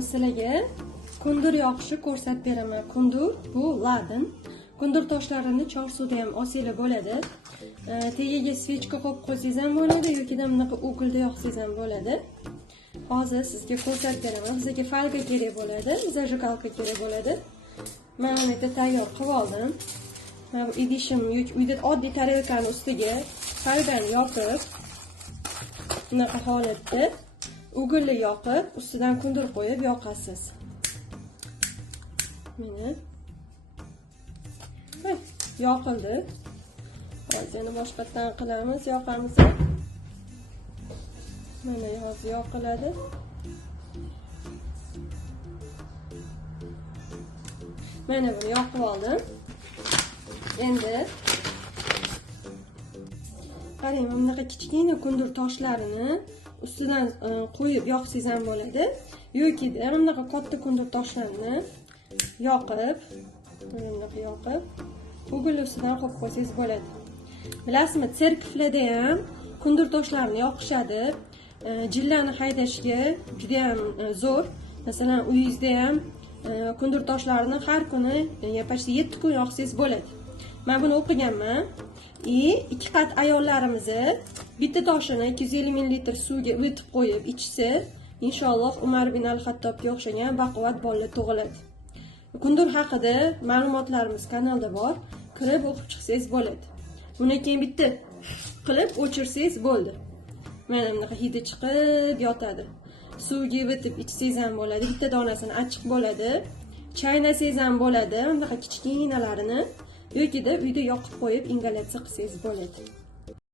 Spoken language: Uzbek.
Bugun sizlarga kundur yoqishni ko'rsatib beraman. Kundur bu ladin. Kundur toshlarini chor suvda ham olsanglar bo'ladi. Tagiga svechka qo'yib qo'ysangiz ham bo'ladi yoki bunaqa uglda yoqsangiz ham bo'ladi. Hozir sizga ko'rsatib beraman. Bizga falga kerak bo'ladi, zajigalka kerak bo'ladi. Men uni tayyor qilib oldim. Mana bu idishim uyda oddiy tarelkani ustiga falgani yopib, bunaqa holatda ugulni yoqib, ustidan kundur qo'yib yoqasiz. Mana yoqildi. Hozir yana boshqatdan qilamiz, yoqamiz. Mana hozir yoqiladi. Mana buni yoqib oldim. Endi qarang, bunaqa kichkina kundur toshlarini ustidan qo'yib yoqsangiz ham bo'ladi. Yoki bunaqa katta kundur toshlarini yoqib, bunaqa yoqib, ugul ustidan qo'yib qo'ysangiz bo'ladi. Bilasizmi, serkiflarda ham kundur toshlarini yoqishadi. Jillarni haydashga juda ham zo'r. Masalan, uyingizda ham kundur toshlarini har kuni yapashda 7 kun yoqsangiz bo'ladi. Men buni o'qiganman. Ikki qat ayollarimizni bitta toshini 250 ml suvga ivitib qo'yib ichsa, inshaalloh Umar bin al-Xattobga o'xshagan baquvvat bolalar tug'iladi. Kundur haqida ma'lumotlarimiz kanalda bor. Kirib o'qib chiqsangiz bo'ladi. Undan keyin bitta qilib o'chirsangiz bo'ldi. Mana bunaqa hidi chiqib yotadi. Suvga ivitib ichsangiz ham bo'ladi. Bitta donasini achchiq bo'ladi. Chaynasangiz ham bo'ladi. Bunaqa kichkinalarini yoki uyda yoqib qo'yib ingalyatsiya qilsangiz bo'ladi.